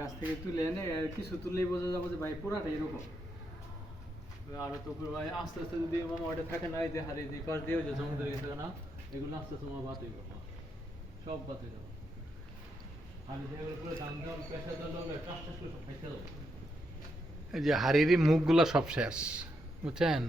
কাছ থেকে তুলে এনে কিছু তুললেই বোঝা যাবে যে ভাই পুরাটা এরকম। আর তো ভাই আস্তে আস্তে যদি মামা ওটা থাকে না, এই যে হারিয়ে দিই পাশ দিয়ে যে জঙ্গল গেছে না, এগুলো আস্তে আস্তে মামা বাদ হয়ে যাবে, সব বাদ হয়ে যাবে। আর যেগুলো পুরো দাম দাম পেশা দাম দাম চাষ টাস করে সব খাইতে যাবে। এই যে হাড়ির মুখগুলো সব শেষ, বুঝছেন?